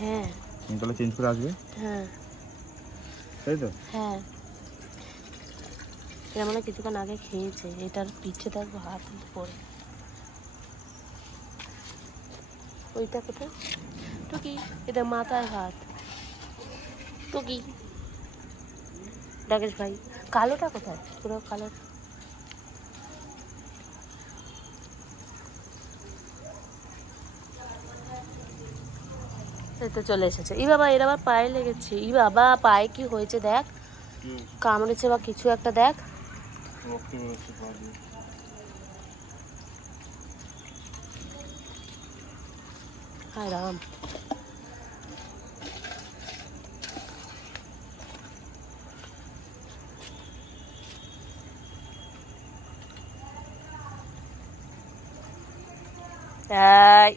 হ্যাঁ তাহলে চেঞ্জ করে আসবে। হ্যাঁ তাই তো? হ্যাঁ, এরা মানে কিছুক্ষণ আগে খেয়েছে। এটার পিঠে দেখবো হাত পড়ে। ওইটা কোথায় টুকি? এটা মাথায় হাত। টুকি রাকেশ ভাই, কালোটা কোথায়? পুরো কালোটা এই তো চলে এসেছে। ই বাবা, এর আবার পায়ে লেগেছে। ই বাবা, পায়ে কি হয়েছে দেখ, কামড়েছে বা কিছু একটা দেখ। হায় রাম। এই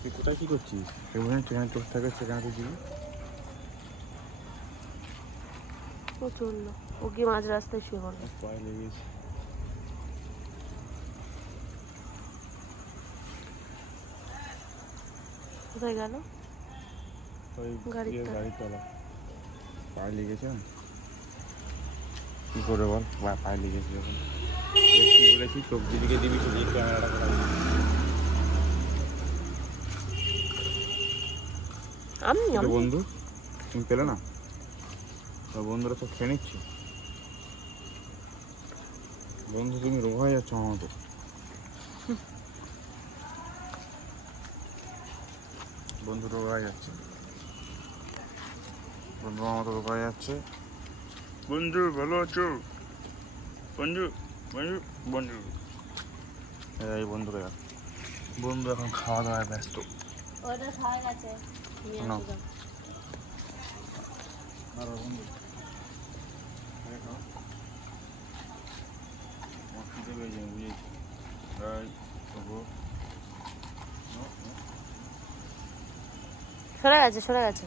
তুই কোথায় কি করছিস? যেখানে চোখ থাকে সেখানে তুই দিবি। ও চললো, ও কি মাঝ রাস্তায় শুয়ে পড়লো। পায়ে লেগেছে। কোথায় গেল ওই গাড়ির গাড়ির তলা পায়ে লেগেছে। কি করে বল, পায়ে লেগেছে যখন কি বলেছি, চোখ দিদিকে দিবি, সেদিকে ক্যামেরাটা করা। আমি এটা বন্ধু তুমি পেলে না? তা বন্ধুরা সব খেয়ে নিচ্ছে। বন্ধু তুমি রোগ হয়ে যাচ্ছ আমার মতো। বন্ধু রোগ হয়ে যাচ্ছে, বন্ধু আমার মতো রোগ হয়ে যাচ্ছে। বন্ধু ভালো আছো? বন্ধু বন্ধু বন্ধু, এই বন্ধুরা, বন্ধু এখন খাওয়া দাওয়ায় ব্যস্ত। ওটা খাওয়া গেছে। না আর বন্ধু খিদে পেয়েছে, বুঝেছি। সরে গেছে, সরে গেছে।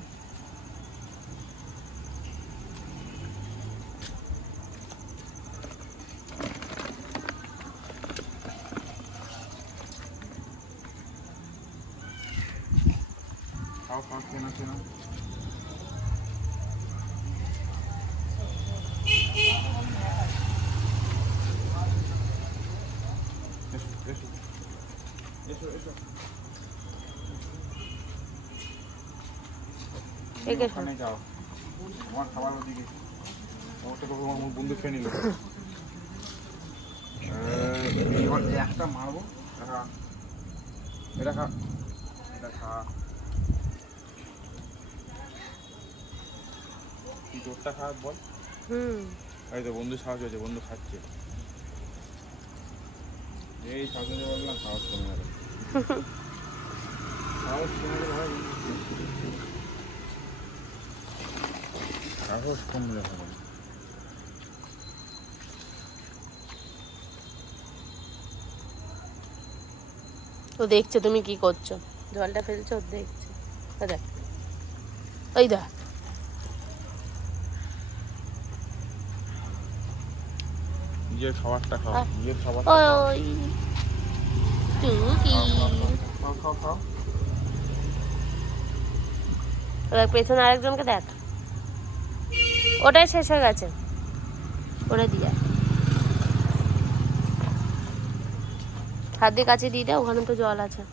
খাও খাও, কেনা কেনা। এসো এসো এসো এসো। একে ওখানে যাও, আমার খাবার ওদিকে। ওটা তো আমার বন্ধু খেয়ে নিল। এবার একটা মারবো। এটা খা, এটা খা। তুই তোরটা খা বল। এই তো বন্ধু সাহায্য হয়েছে, বন্ধু খাচ্ছে। এই সাহায্য বললাম, সাহস কমে গেল। সাহস কমে গেল ভাই, সাহস কমলে হবে। ও দেখছে তুমি কি করছো, জলটা ফেলছো, ও দেখছে। ও দেখ, ওই দেখ। নিজের খাবারটা খাও, নিজের খাবারটা খাও। ওই টুকি, খাও খাও খাও। দেখ পেছনে আরেকজনকে দেখ। ওটাই শেষ হয়ে গেছে, করে দিয়া হাত দিয়ে কাছে দিয়ে দাও, ওখানে তো জল আছে।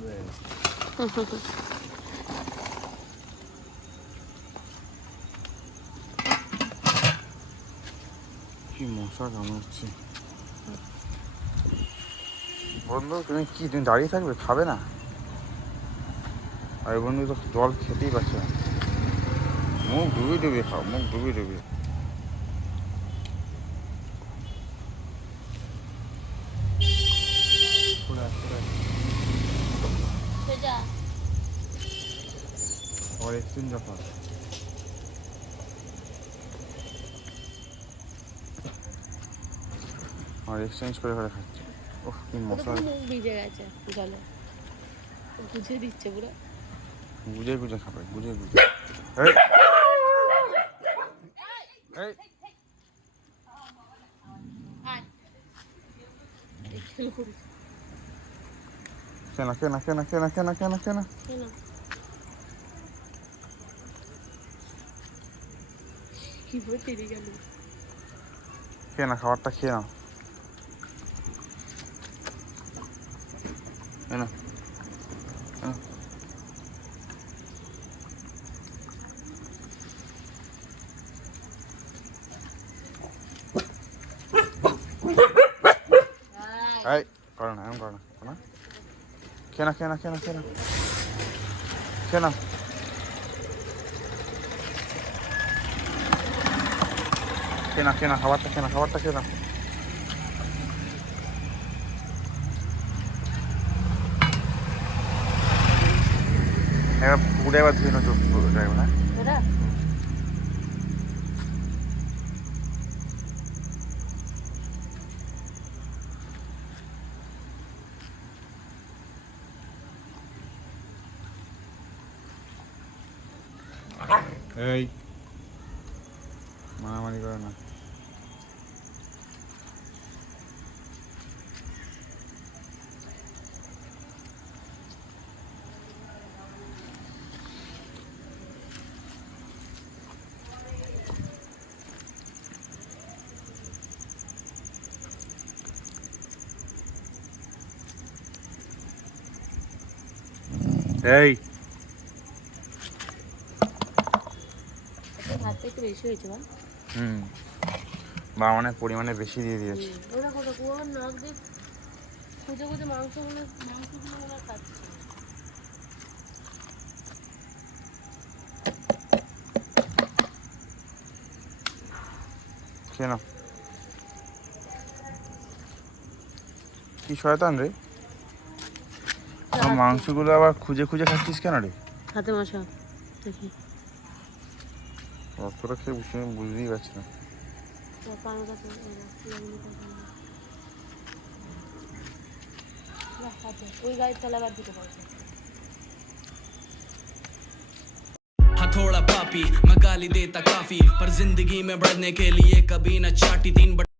বন্ধ হয়ে গেল। কি মশা কামড়াচ্ছে। বন্ধু তুমি দাঁড়িয়ে থাকবে, খাবে না? আর বন্ধু তো জল খেতেই পারছে না। মুখ ডুবিয়ে ডুবিয়ে খাও, মুখ ডুবিয়ে ডুবিয়ে। और एक्सचेंज रखा और एक्सचेंज করে করে খাচ্ছে। ওহ কি মশা। মুখ ভিজে গেছে জলে, বুঝে দিচ্ছে পুরো। গুজে গুজে খাবে, গুজে গুজে। এই এই কেনা কেনা কেনা কেনা কেনা কেনা কেনা কি বলতে গেল, কেনা খাবারটা খেয়ে নাও। কেনা এই করো না, এমন করো না। কেনা কেনা কেনা কেনা কেনা কেনা কেনা খাবারটা কেনা, খাবারটা কেনা। এবার পুকুরে এবার ধুয়ে নেবো যাবে না। এই মারামারি করে না। এই ভাতটা একটু বেশি হয়েছে বল। বা অনেক পরিমাণে বেশি দিয়ে দিয়েছে। ওরা কত পুরো নাক দিয়ে খুঁজে খুঁজে মাংসগুলো ওরা খাচ্ছে। কেন কি শয়তান রে, মাংসগুলো আবার খুঁজে খুঁজে খাচ্ছিস কেন রে? হাতে মশা দেখি অতটা খেয়ে বুঝতেই পারছি না। ওই গাড়ির তলাবার দিকে পড়ছে। थोड़ा पापी मैं गाली देता काफी पर जिंदगी में बढ़ने के लिए कभी न चाटी 3